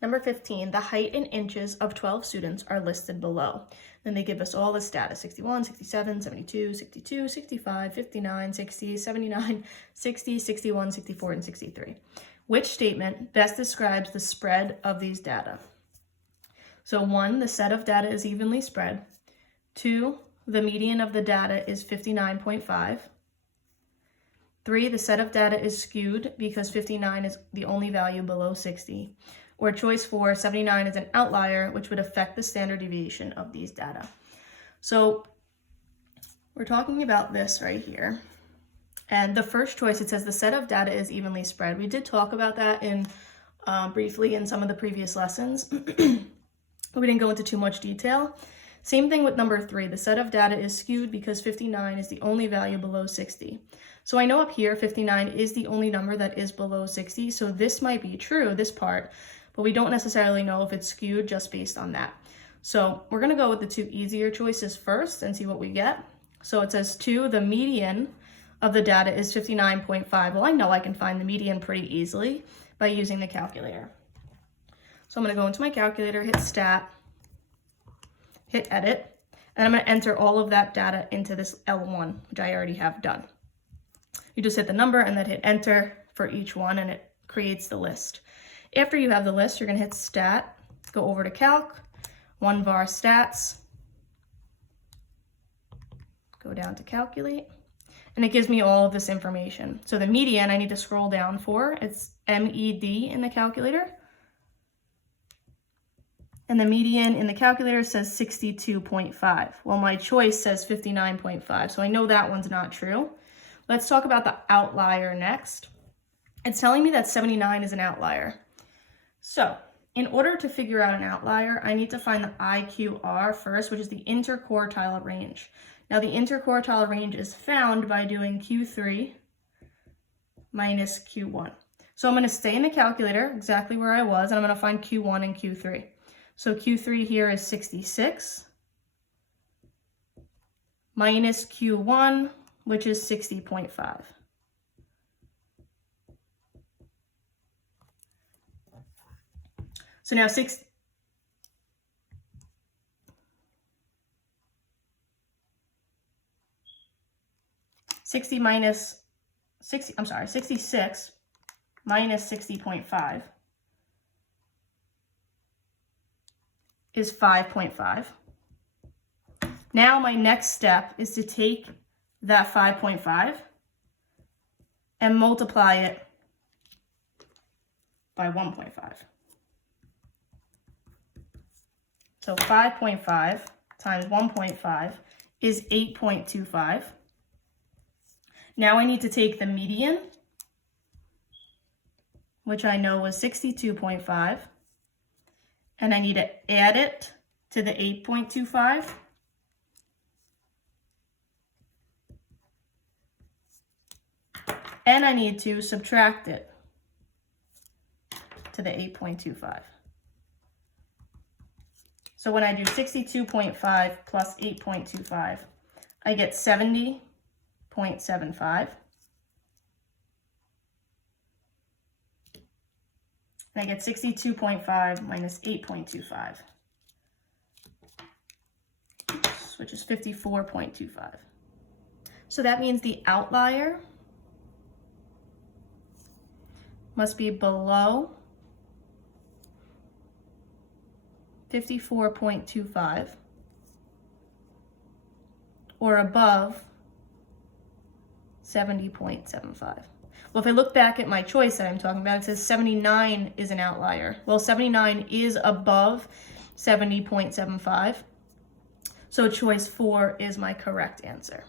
Number 15, the height in inches of 12 students are listed below. Then they give us all this data: 61, 67, 72, 62, 65, 59, 60, 79, 60, 61, 64, and 63. Which statement best describes the spread of these data? So 1, the set of data is evenly spread. 2, the median of the data is 59.5. 3, the set of data is skewed because 59 is the only value below 60. Or choice 4, 79 is an outlier, which would affect the standard deviation of these data. So we're talking about this right here. And the first choice, it says the set of data is evenly spread. We did talk about that briefly in some of the previous lessons, but we didn't go into too much detail. Same thing with number 3, the set of data is skewed because 59 is the only value below 60. So I know up here 59 is the only number that is below 60, so this might be true, this part, but we don't necessarily know if it's skewed just based on that. So we're going to go with the 2 easier choices first and see what we get. So it says 2, the median of the data is 59.5. Well, I know I can find the median pretty easily by using the calculator. So I'm going to go into my calculator, hit stat, hit edit, and I'm going to enter all of that data into this L1, which I already have done. You just hit the number and then hit enter for each one, and it creates the list. After you have the list, you're going to hit stat, go over to calc, 1 var stats, go down to calculate, and it gives me all of this information. So the median I need to scroll down for, it's MED in the calculator. And the median in the calculator says 62.5. Well, my choice says 59.5, so I know that one's not true. Let's talk about the outlier next. It's telling me that 79 is an outlier. So in order to figure out an outlier, I need to find the IQR first, which is the interquartile range. Now the interquartile range is found by doing Q3 minus Q1. So I'm going to stay in the calculator exactly where I was, and I'm going to find Q1 and Q3. So Q3 here is 66 minus Q1, which is 60.5. So now 60 minus 60, I'm sorry, 66 minus 60.5 is 5.5. Now my next step is to take that 5.5 and multiply it by 1.5. So 5.5 times 1.5 is 8.25. Now I need to take the median, which I know was 62.5, and I need to add it to the 8.25. And I need to subtract it to the 8.25. So when I do 62.5 plus 8.25, I get 70.75. And I get 62.5 minus 8.25, which is 54.25. So that means the outlier must be below 54.25 or above 70.75. Well, if I look back at my choice that I'm talking about, it says 79 is an outlier. Well, 79 is above 70.75. So choice 4 is my correct answer.